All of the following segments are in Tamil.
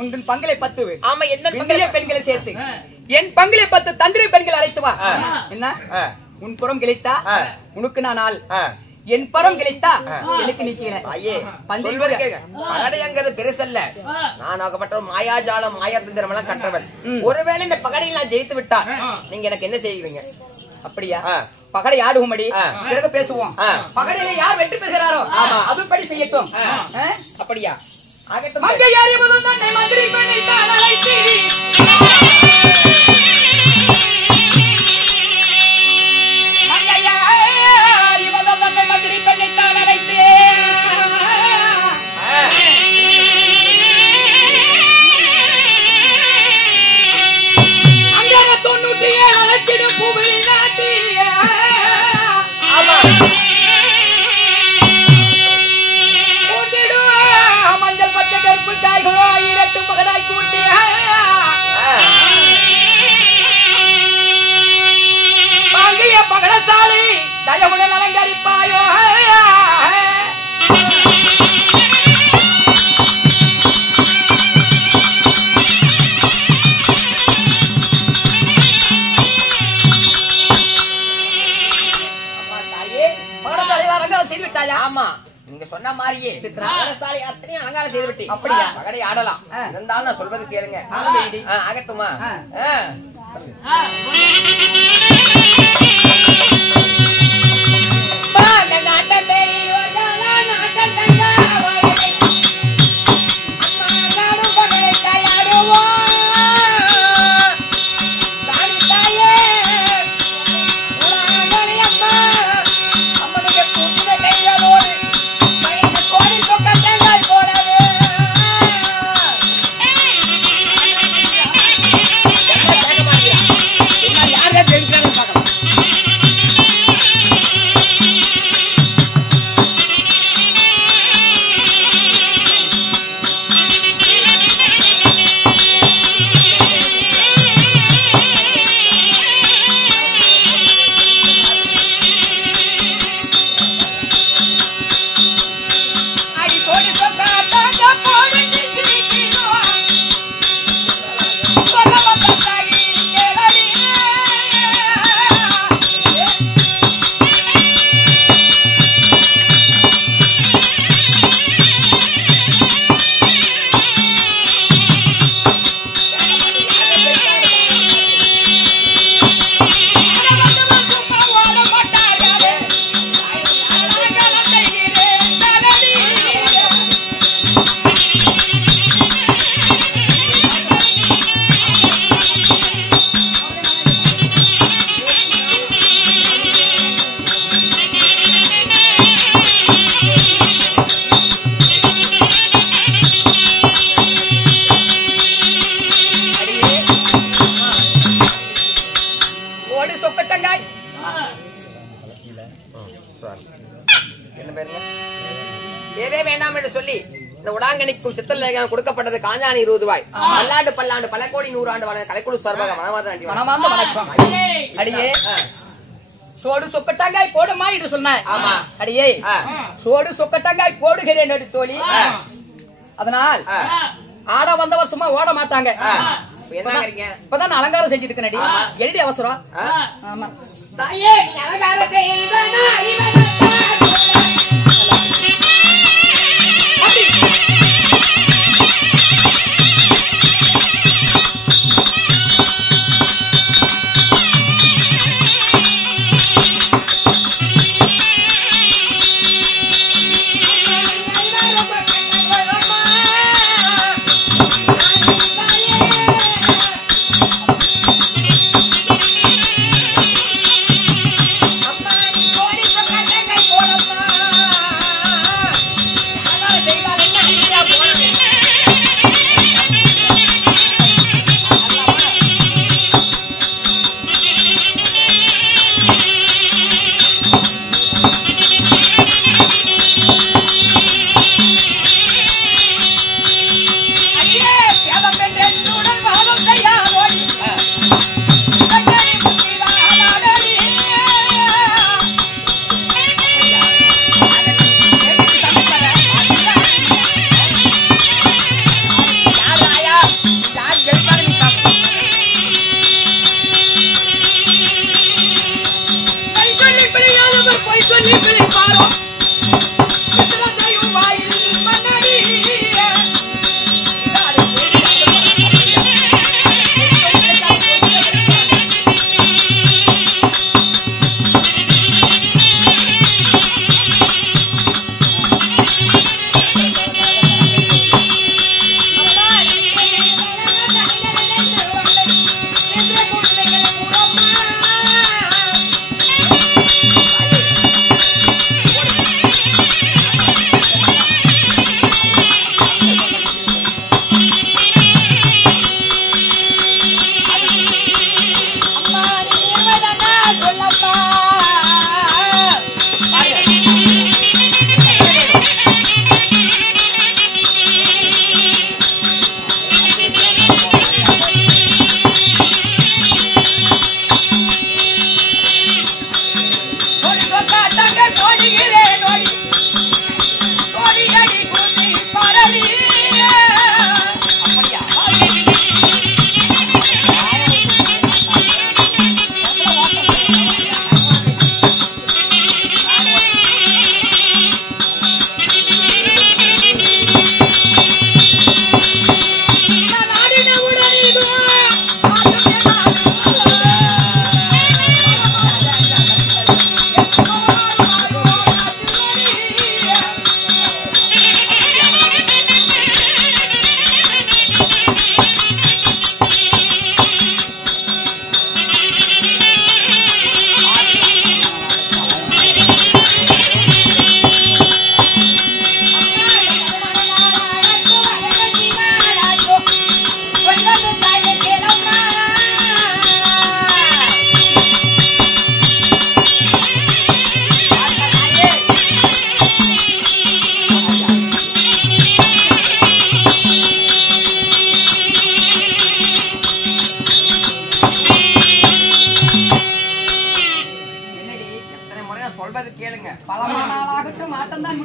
உன் பங்கிலே 10 ஆமா என்ன பெண்களை சேர்த்து என் பங்கிலே 10 தந்திரி பெண்கள் அழைத்து வா. என்ன உன் புறம் கிளைத்தா உனக்கு நான் ஆள், என் பரம் கிளைத்தா எனக்கு நிக்கல. ஐயே சொல்வது கேங்க. பகடைங்கிறது பெருசல்ல. நான் ஆகப்பட்ட மாயாஜாலம் மாயாதந்திரம் எல்லாம் கற்றவன். ஒருவேளை இந்த பகடையில் நான் ஜெயித்து விட்டா நீங்க எனக்கு என்ன செய்வீங்க? அப்படியா? பகடை ஆடுவோமடி, பிறகு பேசுவோம். பகடையில யார் வெற்றி பெறுகிறாரோ அதுபடி செய்யட்டும். அப்படியா? ஆகட்டும். மங்கையாரி முதல் தன்னை மந்திரி பெண்ணை தான் அழைத்து மஞ்சள் பச்சை கருப்பு காய்களோ 2 பகடாய் கூட்டி பாங்கிய பகடசாலை தயவுடன் அலங்கரிப்பாயோ. ஆமா நீங்க சொன்ன மாதிரியே பகடசாலை அத்தனையும் அலங்காரம் செய்து விட்டு அப்படியா பகடை ஆடலாம். இருந்தாலும் நான் சொல்வது கேளுங்க. ஆகட்டுமா? கொடுக்கப்பட்டது காஞ்சாணி 20 ரூபாய். பல்லாண்டு பல்லாண்டு பல கோடி 100 ஆண்டு வளர கலைக்குழு சார்பாக மனமார்ந்த வணக்கம். அடியே சோடு சொக்கட்டாங்காய் போடுமா என்று சொன்னாய். அடியே சோடு சொக்கட்டாங்காய் போடுகிறேன் என்று தோழி. அதனால் ஆட வந்தவர் சும்மா ஓட மாட்டாங்க. இப்பதான் அலங்காரம் செஞ்சுட்டு இருக்கேன். என்னடி அவசரம்? ஆமா தாயே அலங்காரம் செய்தனா அம்மா கோடி பக்கத்தை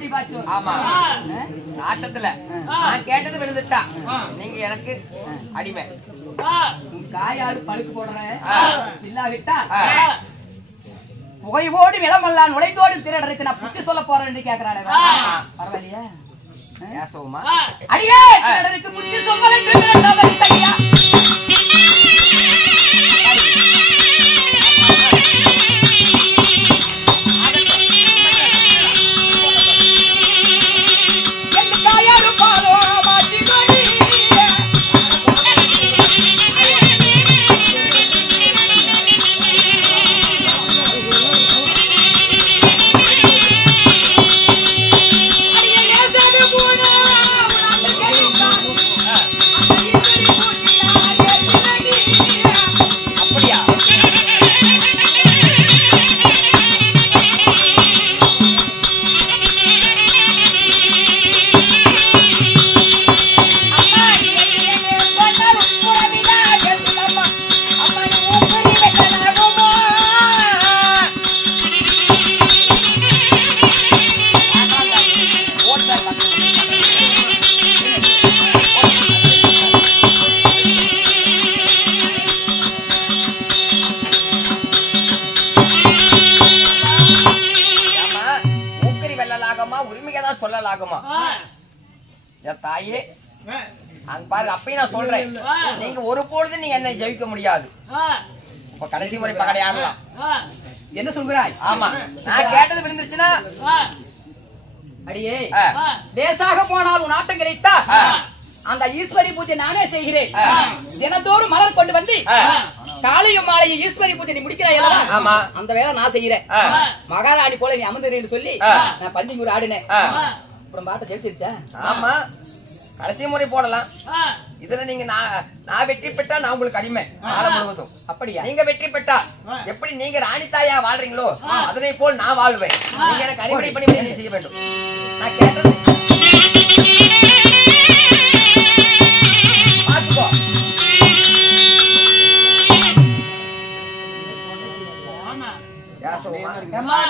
முடி பாச்சு. ஆமா ஆட்டத்துல நான் கேட்டது விழுந்துட்டா நீங்க எனக்கு அடிமை. காயாடு பழுக்கு போடுறேன் இல்லாவிட்டா புகையோடு விளம்பல்லாம் நுழைந்தோடு திருடருக்கு நான் புத்தி சொல்ல போறேன்னு கேக்குறானே. பரவாயில்லையா பேசவுமா? அடியே திருடருக்கு புத்தி சொல்ல சரியா? சொல்லலாகுமா? தாயே அங்க பாரு, அப்பயும் நான் சொல்றேன், நீங்க ஒரு பொழுது நீ என்னை ஜெயிக்க முடியாது. இப்ப கடைசி முறை பகடையாடலாம். என்ன சொல்கிறாய்? ஆமா, நான் கேட்டது விழுந்துருச்சுன்னா அடியே லேசாக போனால் உன் ஆட்டம் கிடைத்தா அந்த ஈஸ்வரி பூஜை நானே செய்கிறேன். தினத்தோறும் மலர் கொண்டு வந்து காலையும் மாலையும் ஈஸ்வரி பூஜை நீ முடிக்கிறாய் அல்லவா? ஆமா, அந்த வேலை நான் செய்கிறேன். மகாராணி போல நீ அமர்ந்துறேன்னு சொல்லி நான் பஞ்சிங்கூர் ஆடினேன். அப்புறம் பாட்ட ஜெயிச்சிருச்சா? ஆமா, கடைசி முறை போடலாம். இதுல நீங்க நான் வெற்றி பெற்றா நான் உங்களுக்கு அடிமை காலம் முழுவதும். அப்படியா? நீங்க வெற்றி பெற்றா எப்படி நீங்க ராணி தாயா வாழ்றீங்களோ அதனை போல் நான் வாழ்வேன். நீங்க எனக்கு அடிமை பண்ணி நீ செய்ய வேண்டும். நான் கேட்டது பாத்துக்கோ.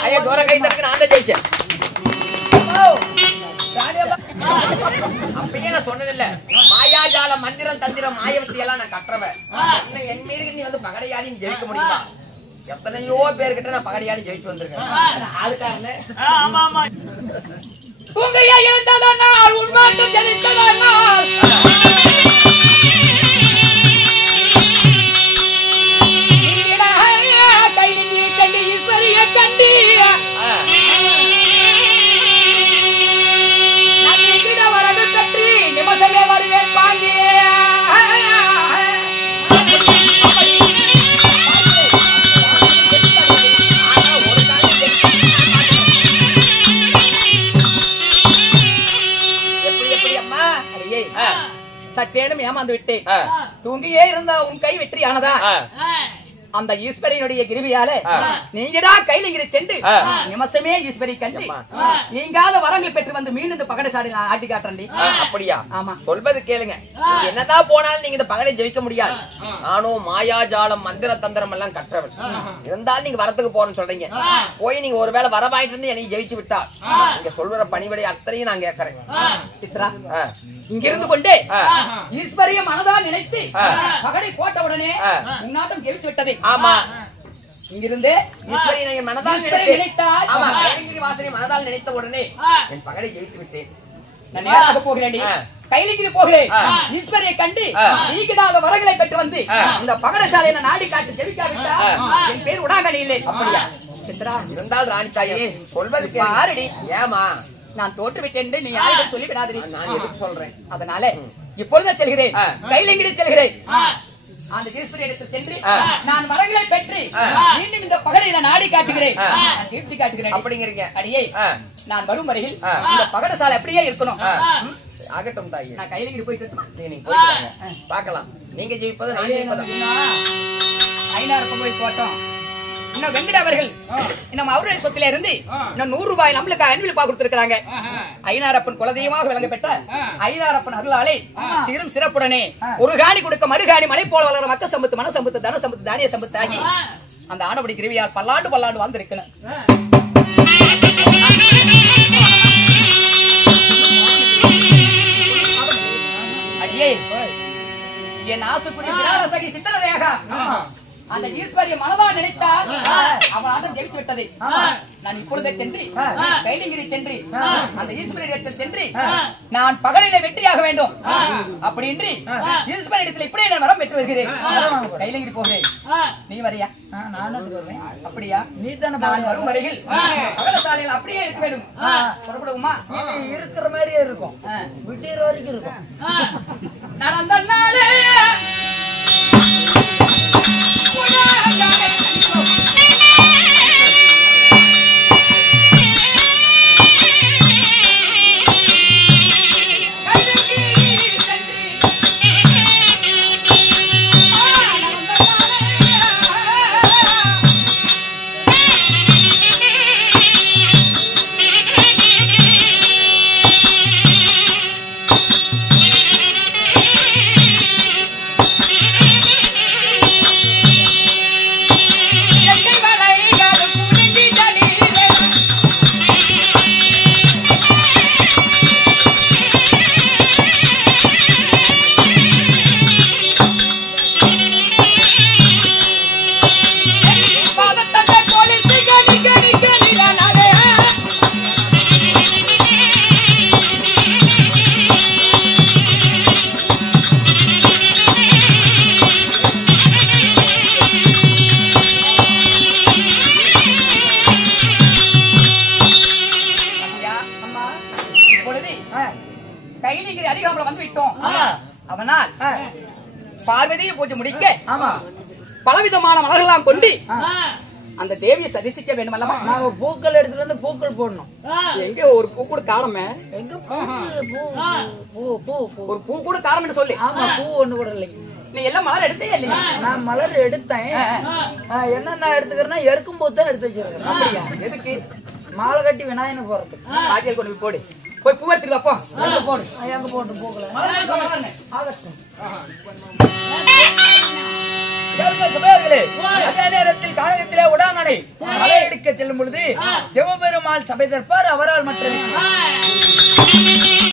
ஐயா தூர கை தருக்கு நான் தான் ஜெயிச்சேன். அப்பயே நான் சொன்னதில்ல, மாயாஜால மந்திரம் தந்திரம் மாயவசி எல்லாம் நான் கற்றவன். என் மீது நீ வந்து பகடையாடி ஜெயிக்க முடியுமா? எத்தனையோ பேர்கிட்ட நான் பகடையாடி ஜெயிச்சு வந்திருக்கேன். ஆளுக்காரனே உங்கையா எழுந்ததனால் உன்மாட்டம் ஜெயித்ததனால் கையில் கண்டி ஈஸ்வரிய கண்டி வரவு பெற்றி நிமிஷமே வருவேன் பாங்கி. சட்டேனும் ஏமாந்து விட்டேன். தூங்கியே இருந்த உன் கை வெற்றியானதா? அந்த ஈஸ்வரியுடைய கிருபியால நீங்கதான் கையில சென்று நிமிஷமே ஈஸ்வரி கண்டு நீங்காத வரங்கள் பெற்று வந்து மீண்டும் இந்த பகடை சாடி ஆட்டி காட்டுறேன். அப்படியா? ஆமா, சொல்வது கேளுங்க. என்னதான் போனாலும் நீங்க இந்த பகடை ஜெயிக்க முடியாது. நானும் மாயாஜாலம் மந்திர தந்திரம் எல்லாம் கற்றவன். இருந்தாலும் நீங்க வரத்துக்கு போறேன்னு சொல்றீங்க. போய் நீங்க ஒருவேளை வரவாயிட்டு இருந்து என்னை ஜெயிச்சு விட்டா நீங்க சொல்ற பணிவிடை அத்தனையும் நான் கேட்கறேன். சித்ரா, இங்கிருந்து கொண்டு ஈஸ்வரிய மனதா நினைத்து பகடை போட்ட உடனே உன்னாட்டம் ஜெயிச்சு விட்டது. ஆமா, இங்கிருந்து ஈஸ்வரி நீங்க மனதால் நினைத்தால் ஆமா, கைலிங்கிரி வாசனை மனதால் நினைத்த உடனே என் பகடை ஜெயித்து விட்டேன். நான் நேராக போகிறேன், கைலிங்கிரி போகிறேன். ஈஸ்வரியை கண்டு நீக்குதாத வரங்களை பெற்று வந்து இந்த பகடை சாலையை நாடி காட்டு ஜெயிக்காவிட்டா என் பேர் உடாகணி இல்லை. அப்படியா? சித்ரா, இருந்தால் ராணி தாயே சொல்வது பாருடி. ஏமா நான் தோற்று விட்டேன் நீ யாரிடம் சொல்லி விடாதீ. நான் எதுக்கு சொல்றேன்? அதனால இப்பொழுது செல்கிறேன், கைலிங்கிரி செல்கிறேன். அந்த ஈஸ்வரி இடத்தில் சென்று நான் வரங்களை பெற்று மீண்டும் இந்த பகடையில நாடி காட்டுகிறேன், கீழ்ச்சி காட்டுகிறேன். அப்படிங்கிறீங்க? அடியே, நான் வரும் வரையில் இந்த பகடை சாலை அப்படியே இருக்கணும். ஆகட்டும் தாயே, நான் கைலிங்கிரி போயிட்டு பார்க்கலாம். நீங்க ஜெயிப்பது நான் ஜெயிப்பது. ஐநாயிரம் போய் போட்டோம். இன்னும் வெங்கட அவர்கள் நம்ம அவருடைய சொத்துல இருந்து இன்னும் 100 ரூபாய் நம்மளுக்கு அன்பில் கொடுத்திருக்காங்க. ஐநாரப்பன் குலதெய்வமாக விளங்கப்பட்ட ஐநாரப்பன் அருளாலே சிறும் சிறப்புடனே ஒரு காணி கொடுக்க மறுகாணி மலை போல வளர மக்க சம்பத்து மன சம்பத்து தன சம்பத்து தானிய சம்பத்து ஆகி அந்த ஆண்டபடி கிருவியால் பல்லாண்டு வாழ்ந்திருக்கணும். என் ஆசைக்குரிய விராடசகி சித்தரரேகா அந்த ஈஸ்வரிய மனதா நினைத்தால் அவன் ஆட்டம் ஜெயிச்சு விட்டது. நான் இப்பொழுதே சென்று கைலிங்கிரி சென்று அந்த ஈஸ்வரிடத்தில் சென்று நான் பகலிலே வெற்றியாக வேண்டும் அப்படின்றி ஈஸ்வரிடத்தில் இப்படியே நான் வரம் பெற்று வருகிறேன். கைலிங்கிரி போகிறேன். நீ வரியா? நானும் வருவேன். அப்படியா? நீ தானே நான் வரும் வரையில் பகலசாலையில் அப்படியே இருக்க வேண்டும். புறப்படுவோமா? இருக்கிற மாதிரியே இருக்கும். விட்டிற வரைக்கும் இருக்கும். நான் அந்த நாளே கைலிங்கிரி அதிகாரத்துல வந்து விட்டோம். அதனால் பார்வதியை பூஜை முடிக்க பலவிதமான மலர்களெல்லாம் கொண்டு அந்த தேவியை தரிசிக்க வேண்டும் அல்லவா? நாங்க பூக்கள் எடுத்துட்டு வந்து பூக்கள் போடணும். எங்க ஒரு பூ கூட காணுமே? எங்க ஒரு பூ கூட காணும்னு சொல்லி. ஆமா, பூ ஒண்ணு கூட இல்லைங்க. நீ எல்லாம் மலர் எடுத்தே இல்லையா? நான் மலர் எடுத்தேன். என்ன நான் எடுத்துக்கிறேன்னா எருக்கும் போது தான் எடுத்து வச்சிருக்கேன். அப்படியா? எதுக்கு? மாலை கட்டி விநாயகனுக்கு போறதுக்கு. பாட்டியல் கொண்டு போய் போடு. போய் பூ எடுத்துட்டு வாப்போ. எங்க போடு? எங்க போட்டு பூக்களை அதே நேரத்தில் காணகத்திலே உடாங்கனை மலை எடுக்க செல்லும் பொழுது சிவபெருமாள் சபை தற்பார் அவரால் மற்ற